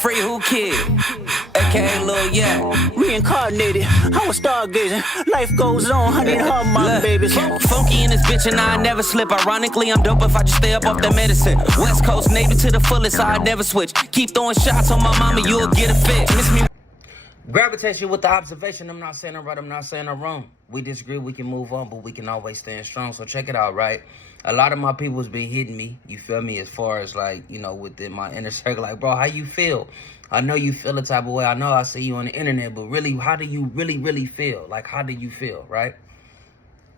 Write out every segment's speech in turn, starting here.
Free who kid? AKA Lil Yeah. Reincarnated, I was stargazing. Life goes on, I need her, my babies. Funky in this bitch and I never slip. Ironically, I'm dope if I just stay up off that medicine. West Coast Navy to the fullest, so I never switch. Keep throwing shots on my mama, you'll get a fix. Miss me. Gravitation with the observation. I'm not saying I'm right, I'm not saying I'm wrong. We disagree, we can move on, but we can always stand strong. So check it out, right? A lot of my people's been hitting me, you feel me, as far as like, you know, within my inner circle. Like, bro, how you feel? I know you feel the type of way. I know I see you on the internet, but really, how do you really feel? Like, how do you feel, right?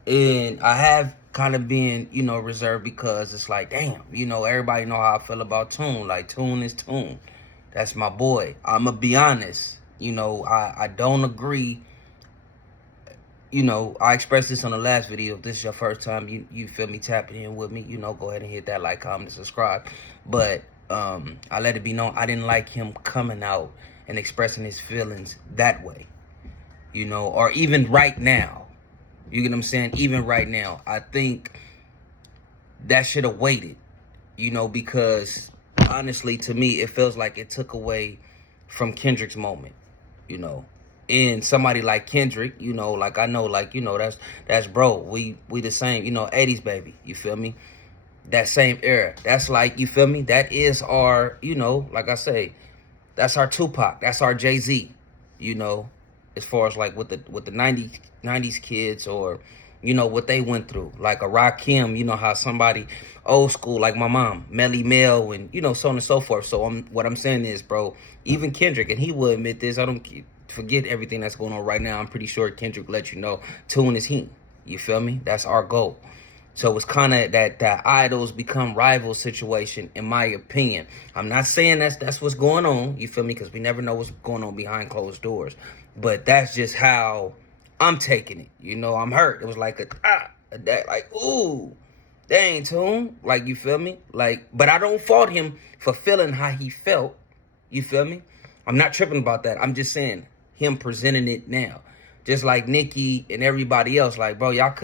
And I have kind of been, you know, reserved because it's like, damn, you know, everybody know how I feel about Tune. Like, Tune is Tune. That's my boy. I'm going to be honest. You know, I don't agree. You know, I expressed this on the last video. If this is your first time, you feel me tapping in with me, you know, go ahead and hit that like, comment, and subscribe. But I let it be known I didn't like him coming out and expressing his feelings that way. You know, or even right now. You get what I'm saying? Even right now. I think that should have waited. You know, because honestly, to me, it feels like it took away from Kendrick's moment. You know, and somebody like Kendrick, you know, like I know, like, you know, that's bro. We the same, you know, 80s baby. You feel me? That same era. That's like, you feel me? That is our, you know, like I say, that's our Tupac. That's our Jay-Z. You know, as far as like with the 90s kids, or, you know, what they went through. Like a Rakim, you know, how somebody old school, like my mom, Melly Mel, and, you know, so on and so forth. So what I'm saying is, bro, even Kendrick, and he will admit this, I don't forget everything that's going on right now. I'm pretty sure Kendrick let you know, Tune is he. You feel me? That's our goal. So it's kind of that idols become rivals situation, in my opinion. I'm not saying that's what's going on, you feel me? Because we never know what's going on behind closed doors. But that's just how I'm taking it. You know, I'm hurt. It was like ooh, dang, Tune. Like, you feel me? Like, but I don't fault him for feeling how he felt. You feel me? I'm not tripping about that. I'm just saying him presenting it now. Just like Nicki and everybody else. Like, bro, that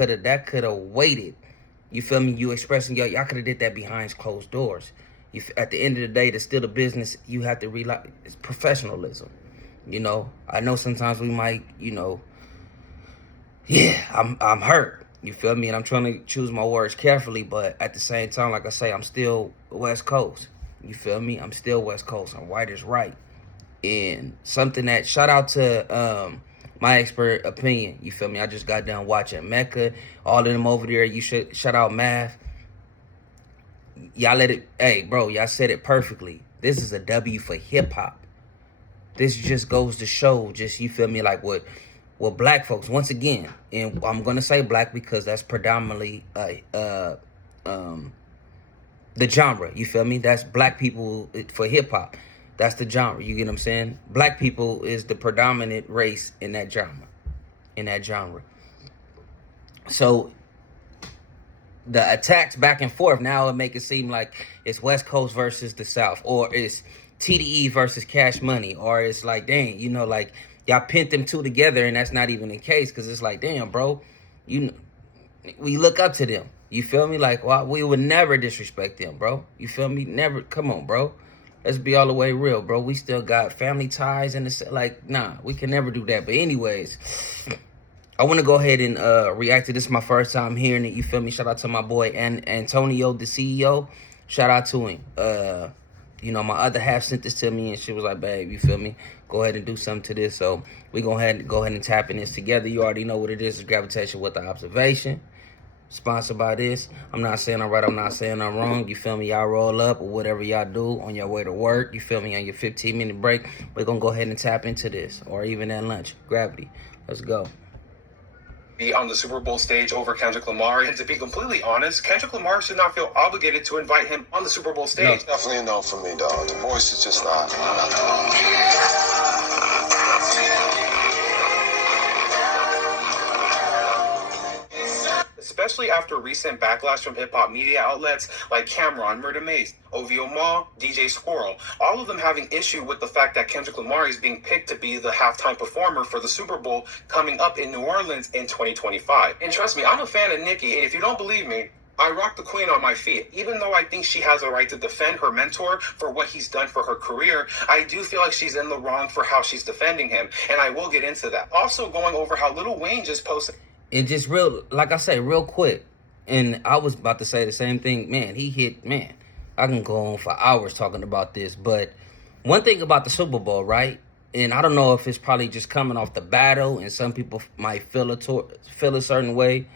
could have waited. You feel me? You expressing y'all could have did that behind closed doors. At the end of the day, to steal the business, you have to realize it's professionalism. You know, I know sometimes we might, you know, yeah, I'm hurt. You feel me? And I'm trying to choose my words carefully, but at the same time, like I say, I'm still West Coast. You feel me? I'm still West Coast. I'm white is right. And something that, shout out to my expert opinion. You feel me? I just got done watching Mecca. All of them over there. You should shout out Math. Y'all let it, hey, bro, y'all said it perfectly. This is a W for hip hop. This just goes to show, just, you feel me, like what black folks, once again, and I'm gonna say black because that's predominantly the genre. You feel me? That's black people for hip hop. That's the genre. You get what I'm saying? Black people is the predominant race in that genre. So the attacks back and forth now, it make it seem like it's West Coast versus the South, or it's TDE versus Cash Money, or it's like, dang, you know, like y'all pent them two together, and that's not even the case, because it's like, damn, bro, we look up to them. You feel me? Like, well, we would never disrespect them, bro. You feel me? Never. Come on, bro. Let's be all the way real, bro. We still got family ties and like, nah, we can never do that. But anyways, I want to go ahead and react to this. Is my first time hearing it. You feel me? Shout out to my boy Antonio, the CEO. Shout out to him. You know, my other half sent this to me, and she was like, babe, you feel me? Go ahead and do something to this. So we go ahead and tap in this together. You already know what it is. It's Gravitation with the Observation. Sponsored by this. I'm not saying I'm right, I'm not saying I'm wrong. You feel me? Y'all roll up or whatever y'all do on your way to work. You feel me? On your 15-minute break. We're going to go ahead and tap into this. Or even at lunch. Gravity. Let's go. Be on the Super Bowl stage over Kendrick Lamar. And to be completely honest, Kendrick Lamar should not feel obligated to invite him on the Super Bowl stage. No, definitely a no for me, dog. The voice is just not. Especially after recent backlash from hip-hop media outlets like Cameron, Murder Mace, OVO Ma, DJ Squirrel, all of them having issue with the fact that Kendrick Lamar is being picked to be the halftime performer for the Super Bowl coming up in New Orleans in 2025. And trust me, I'm a fan of Nicki, and if you don't believe me, I rock the queen on my feet. Even though I think she has a right to defend her mentor for what he's done for her career, I do feel like she's in the wrong for how she's defending him, and I will get into that. Also, going over how LilWayne just posted. And just real, like I say, real quick, and I was about to say the same thing. Man, I can go on for hours talking about this, but one thing about the Super Bowl, right? And I don't know if it's probably just coming off the battle, and some people might feel a certain way,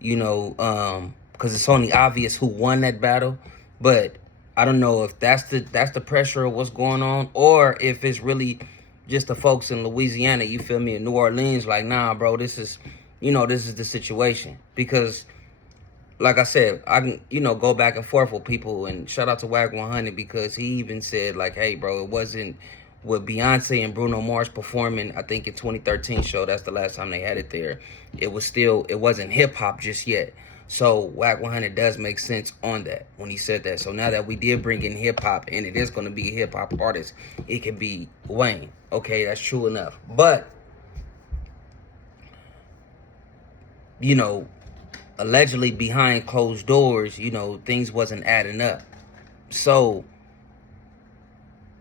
you know, because it's only obvious who won that battle. But I don't know if that's the pressure of what's going on, or if it's really just the folks in Louisiana, you feel me, in New Orleans, like, nah, bro, this is the situation. Because, like I said, I can, go back and forth with people, and shout out to Wack 100, because he even said, like, hey, bro, it wasn't with Beyonce and Bruno Mars performing, I think in 2013 show, that's the last time they had it there. It wasn't hip hop just yet. So Wack 100 does make sense on that when he said that. So now that we did bring in hip hop, and it is going to be a hip hop artist, it could be Wayne. Okay, that's true enough. But, allegedly behind closed doors, things wasn't adding up. So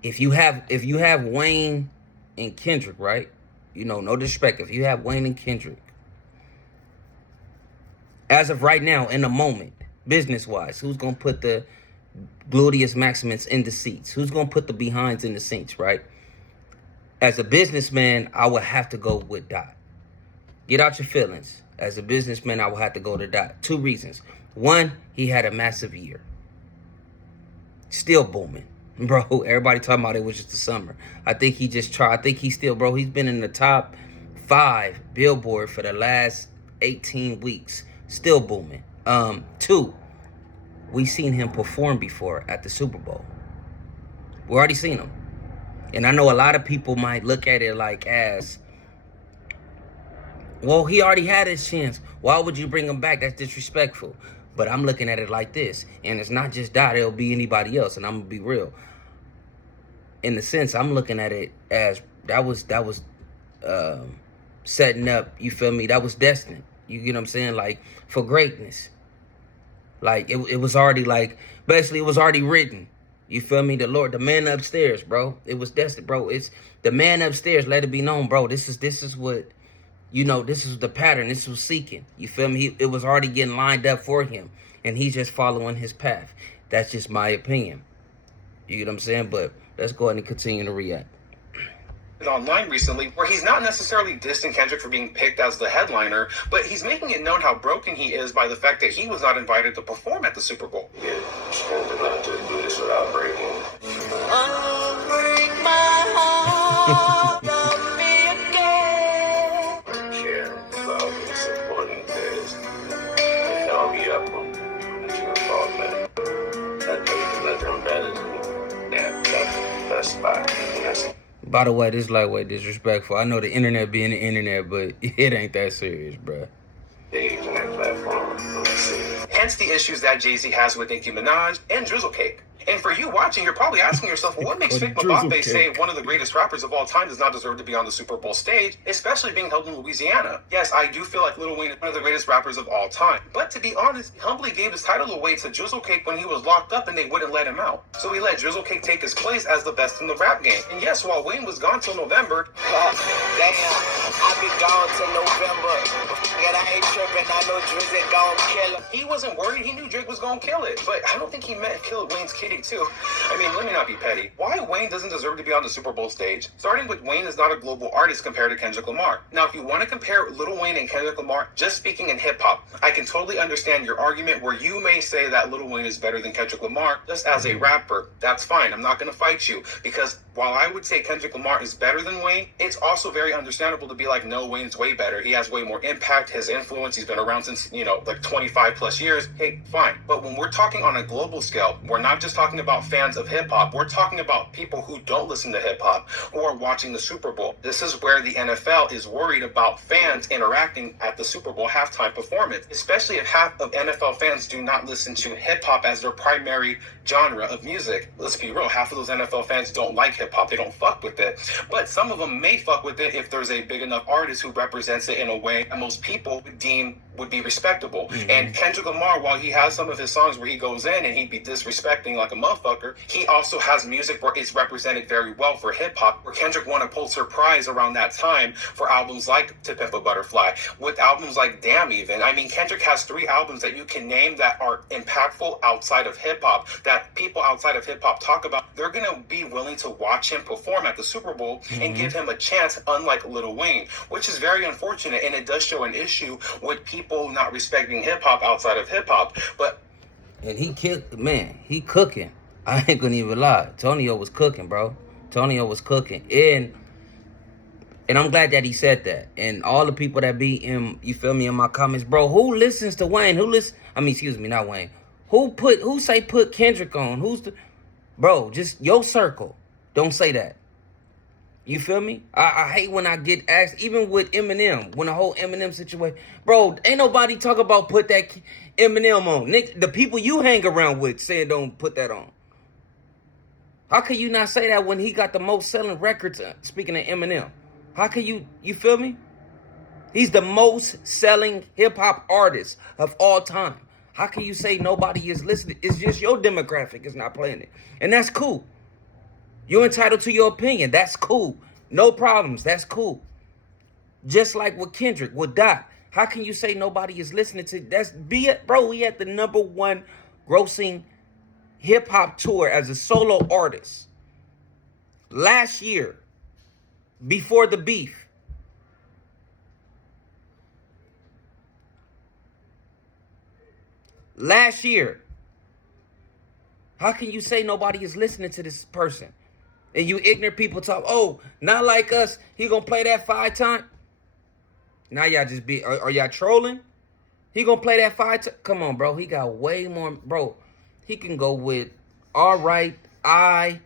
if you have Wayne and Kendrick, right? No disrespect. If you have Wayne and Kendrick, as of right now, in the moment, business-wise, who's going to put the gluteus maximus in the seats? Who's going to put the behinds in the seats, right? As a businessman, I would have to go with Dot. Get out your feelings. As a businessman, I would have to go to Dot. 2 reasons. 1, he had a massive year. Still booming. Bro, everybody talking about it was just the summer. I think he just tried. I think he's still, bro, he's been in the top 5 Billboard for the last 18 weeks. Still booming. 2, we seen him perform before at the Super Bowl. We already seen him. And I know a lot of people might look at it like as, well, he already had his chance. Why would you bring him back? That's disrespectful. But I'm looking at it like this. And it's not just Dot, it'll be anybody else. And I'm going to be real. In the sense, I'm looking at it as that was setting up, you feel me? That was destined. You get what I'm saying? Like, for greatness. Like, it was already, like, basically it was already written. You feel me? The Lord, the man upstairs, bro. It was destined, bro. It's the man upstairs, let it be known, bro. This is what, this is the pattern. This was seeking. You feel me? It was already getting lined up for him. And he's just following his path. That's just my opinion. You get what I'm saying? But let's go ahead and continue to react. Online recently, where he's not necessarily dissing Kendrick for being picked as the headliner, but he's making it known how broken he is by the fact that he was not invited to perform at the Super Bowl. Yeah, strength enough to do this without breaking. Break my heart, love me again. Care about me supporting this. And I'll be up on your fault, man. That doesn't let them manage me. Yeah, that's fine. By the way, this is lightweight disrespectful. I know the internet being the internet, but it ain't that serious, bruh. Hence the issues that Jay-Z has with Nicki Minaj and Drizzle Cake. And for you watching, you're probably asking yourself, well, what makes Vic Mbappe say one of the greatest rappers of all time does not deserve to be on the Super Bowl stage, especially being held in Louisiana? Yes, I do feel like Lil Wayne is one of the greatest rappers of all time. But to be honest, he humbly gave his title away to Drizzle Cake when he was locked up and they wouldn't let him out. So he let Drizzle Cake take his place as the best in the rap game. And yes, while Wayne was gone till November, Damn, I be gone till November. Yet I ain't tripping, I know Drizzy gon' kill him. he wasn't worried. He knew Drake was gonna kill it. But I don't think he meant kill Wayne's kitty too. I mean, let me not be petty. Why Wayne doesn't deserve to be on the Super Bowl stage? Starting with, Wayne is not a global artist compared to Kendrick Lamar. Now, if you want to compare Lil Wayne and Kendrick Lamar, just speaking in hip-hop, I can totally understand your argument where you may say that Lil Wayne is better than Kendrick Lamar just as a rapper. That's fine. I'm not going to fight you, because while I would say Kendrick Lamar is better than Wayne, it's also very understandable to be like, no, Wayne's way better. He has way more impact. His influence, he's been around since, like 25 plus years. Hey, fine. But when we're talking on a global scale, we're not just talking about fans of hip-hop. We're talking about people who don't listen to hip-hop who are watching the Super Bowl. This is where the NFL is worried about fans interacting at the Super Bowl halftime performance, especially if half of NFL fans do not listen to hip-hop as their primary genre of music. Let's be real, half of those NFL fans don't like hip-hop. They don't fuck with it. But some of them may fuck with it if there's a big enough artist who represents it in a way that most people would deem would be respectable. And Kendrick Lamar, while he has some of his songs where he goes in and he be disrespecting like a motherfucker, he also has music where it's represented very well for hip hop, where Kendrick won a Pulitzer Prize around that time for albums like To Pimp a Butterfly, with albums like Damn even. I mean, Kendrick has 3 albums that you can name that are impactful outside of hip hop, that people outside of hip hop talk about. They're going to be willing to watch him perform at the Super Bowl and give him a chance, unlike Lil Wayne, which is very unfortunate. And it does show an issue with people not respecting hip-hop outside of hip-hop. And he killed, man, he cooking. I ain't gonna even lie. Tonio was cooking, bro. Tonio was cooking. And I'm glad that he said that. And all the people that be in, you feel me, in my comments, bro, who listens to Wayne? Excuse me, not Wayne. Who say put Kendrick on? Bro, just your circle. Don't say that. You feel me? I hate when I get asked, even with Eminem, when the whole Eminem situation. Bro, ain't nobody talk about put that Eminem on. Nick, the people you hang around with saying don't put that on. How can you not say that when he got the most selling records, speaking of Eminem? How can you feel me? He's the most selling hip-hop artist of all time. How can you say nobody is listening? It's just your demographic is not playing it. And that's cool. You're entitled to your opinion. That's cool. No problems. That's cool. Just like with Kendrick, with Doc. How can you say nobody is listening to bro, we had the #1 grossing hip-hop tour as a solo artist last year before the beef. Last year. How can you say nobody is listening to this person? And you ignorant people talk, oh, not like us. He gonna play that 5 times. Now y'all just are y'all trolling? He gonna play that 5 times? Come on, bro. He got way more, bro. He can go with, all right, I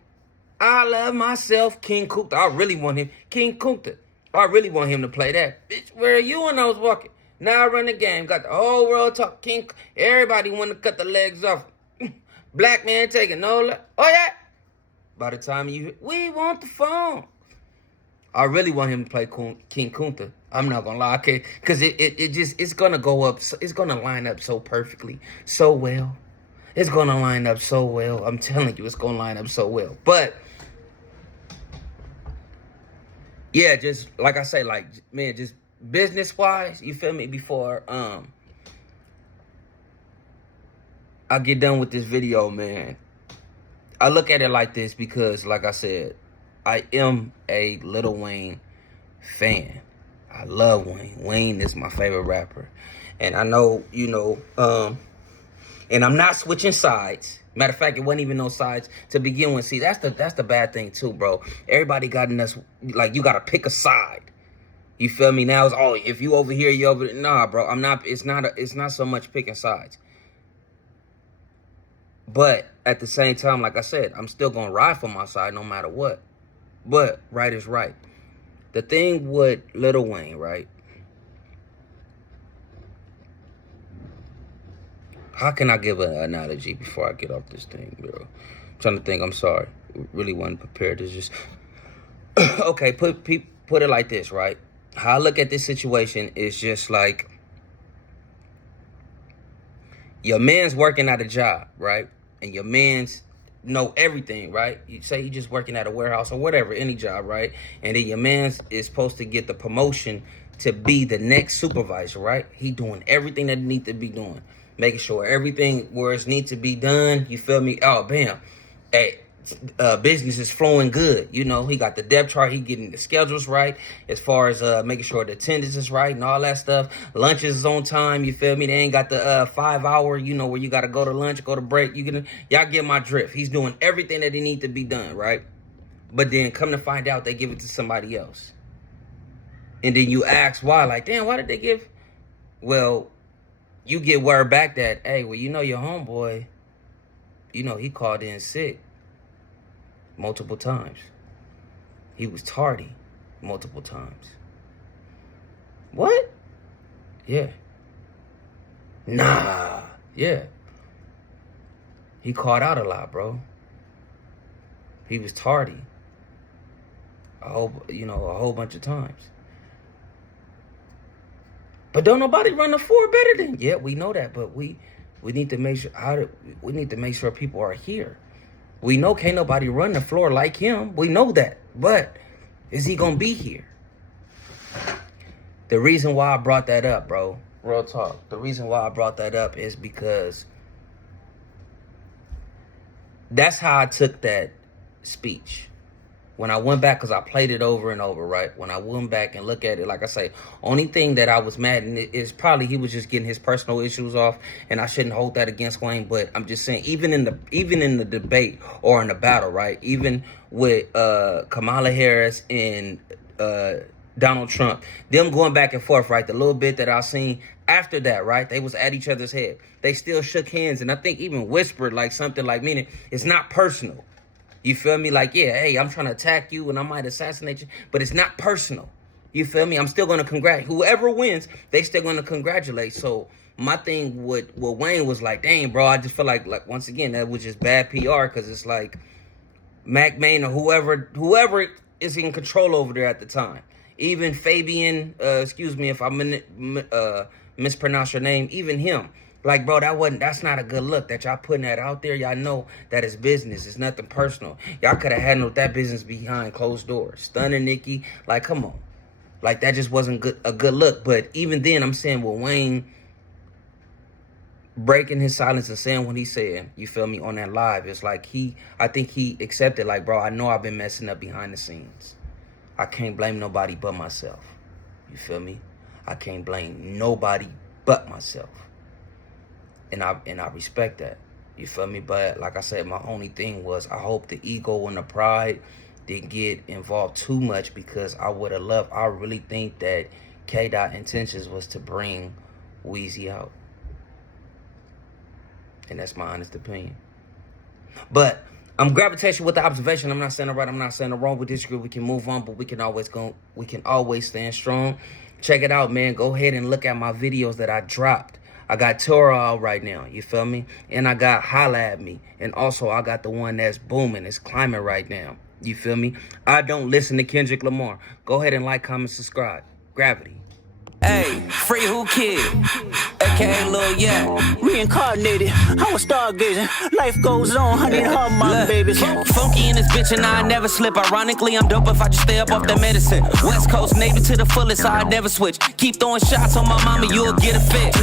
love myself, King Kunta. I really want him, King Kunta. I really want him to play that. Bitch, where are you when I was walking? Now I run the game. Got the whole world talk. King, everybody want to cut the legs off. Black man taking no leg. Oh yeah. By the time we want the phone. I really want him to play King Kunta. I'm not gonna lie, okay? Because it's gonna go up. It's gonna line up so perfectly, so well. It's gonna line up so well. I'm telling you, it's gonna line up so well. But yeah, just like I say, like, man, just business wise, you feel me? Before I get done with this video, man, I look at it like this because, like I said, I am a Lil Wayne fan. I love Wayne. Wayne is my favorite rapper. And I know, you know, and I'm not switching sides. Matter of fact, it wasn't even no sides to begin with. See, that's the bad thing too, bro. Everybody got in us, like, you gotta pick a side. You feel me? Now it's, oh, if you over here, you over there. Nah, bro, I'm not, it's not so much picking sides. But at the same time, like I said, I'm still going to ride for my side no matter what. But right is right. The thing with Lil Wayne, right? How can I give an analogy before I get off this thing, bro? I'm trying to think. I'm sorry. Really wasn't prepared to just... Okay, put it like this, right? How I look at this situation is just like... Your man's working at a job, right? And your man's know everything, right? You say you just working at a warehouse or whatever, any job, right? And then your man's is supposed to get the promotion to be the next supervisor, right? He doing everything that he need to be doing. Making sure everything where it needs to be done, you feel me? Oh, bam. Hey, business is flowing good. You know, he got the depth chart. He getting the schedules right as far as making sure the attendance is right and all that stuff. Lunches is on time. You feel me? They ain't got the 5 hour, you know, where you got to go to lunch, go to break. Y'all get my drift. He's doing everything that he need to be done, right? But then come to find out, they give it to somebody else. And then you ask why, like, damn, why did they give? Well, you get word back that, hey, well, you know, your homeboy, you know, he called in sick multiple times. He was tardy multiple times. What? Yeah. Nah. Yeah. He called out a lot, bro. He was tardy. A whole bunch of times. But don't nobody run the floor better than. Yeah, we know that, but we need to make sure we need to make sure people are here. We know can't nobody run the floor like him. We know that, but is he gonna be here? The reason why I brought that up, bro, real talk. The reason why I brought that up is because that's how I took that speech. When I went back, because I played it over and over, right? When I went back and look at it, like I say, only thing that I was mad at is probably he was just getting his personal issues off, and I shouldn't hold that against Wayne. But I'm just saying, even in the debate or in the battle, right? Even with Kamala Harris and Donald Trump, them going back and forth, right? The little bit that I seen after that, right? They was at each other's head. They still shook hands, and I think even whispered like something like, meaning it's not personal. You feel me? Like, yeah, hey, I'm trying to attack you and I might assassinate you, but it's not personal. You feel me? I'm still going to congratulate. Whoever wins, they still going to congratulate. So my thing with Wayne was like, dang, bro, I just feel like once again, that was just bad PR, because it's like Mac Main or whoever is in control over there at the time. Even Fabian, excuse me if I mispronounce your name, even him. Like, bro, that's not a good look that y'all putting that out there. Y'all know that it's business. It's nothing personal. Y'all could have handled that business behind closed doors. Stunning Nikki, like, come on. Like, that just wasn't a good look. But even then, I'm saying with Wayne breaking his silence and saying what he said, you feel me, on that live, it's like I think he accepted, like, bro, I know I've been messing up behind the scenes. I can't blame nobody but myself. You feel me? I can't blame nobody but myself. And I respect that. You feel me? But like I said, my only thing was I hope the ego and the pride didn't get involved too much, because I would have loved, I really think that K-Dot intentions was to bring Weezy out. And that's my honest opinion. But I'm gravitating with the observation. I'm not saying it right, I'm not saying it wrong. We disagree, we can move on, but we can always stand strong. Check it out, man. Go ahead and look at my videos that I dropped. I got Torah out right now, you feel me? And I got Holla At Me. And also I got the one that's booming, it's climbing right now. You feel me? I don't listen to Kendrick Lamar. Go ahead and like, comment, subscribe. Gravity. Hey, Free Who Kid, aka Lil Yeah. Reincarnated, I was stargazing. Life goes on, honey, hug my babies. Funky in this bitch and I never slip. Ironically, I'm dope if I just stay up off that medicine. West Coast Navy to the fullest, I never switch. Keep throwing shots on my mama, you'll get a fit.